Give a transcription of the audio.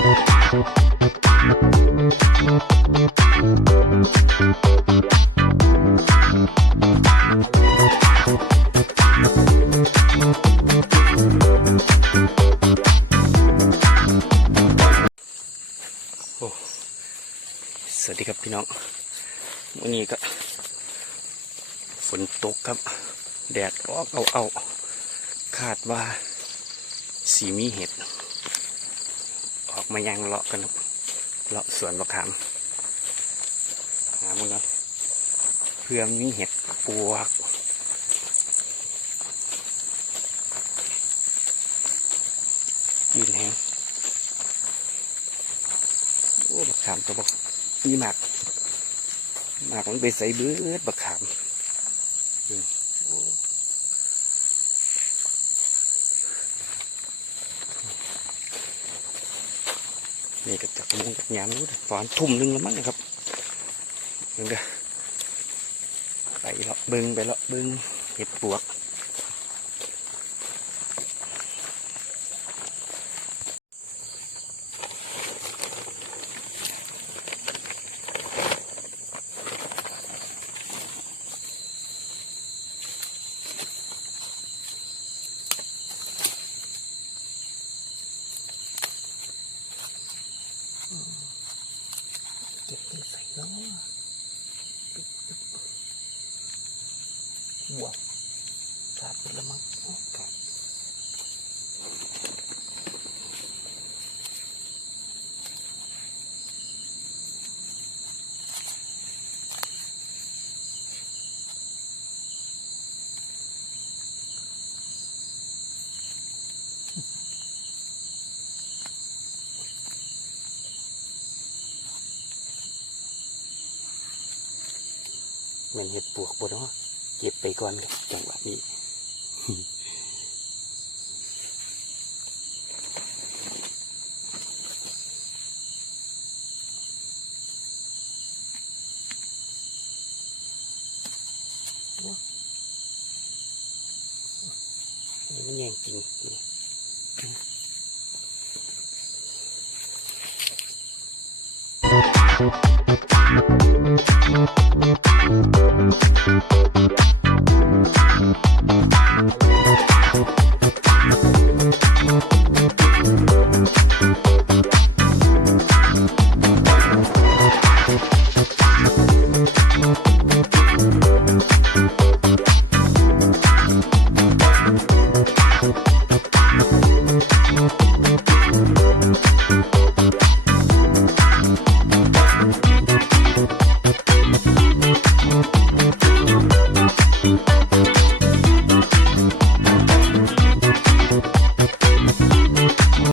โอ้สวัสดีครับพี่น้องวันนี้ก็ฝนตกครับ แดดออกเอาเอาคาดว่าสีมีเห็ด ออกมายังเลาะกันเลาะสวนมะขามหามึงครับเพื่อมีเห็ดปวกยืนแหงโอ้บักขามตัวบอกมีหมากหมากมันไปใส่เบื้อบักขามอืมโอ้ นี่ก็จักมุงกับยามนู้นฝอนทุ่มหนึงแล้วมั้งนะครับเบิ่งเด้อไปเลาะเบิงไปเลาะเบิงเห็ดปวก ก็บไปใส่เนาะว้าวขาดไปละมั้งโอ้ขาด แมันเห็ดปวกบนเนาะเก็บไปก่อนครับจังหวะนี้มันแย่งจริงนี่ Thank you.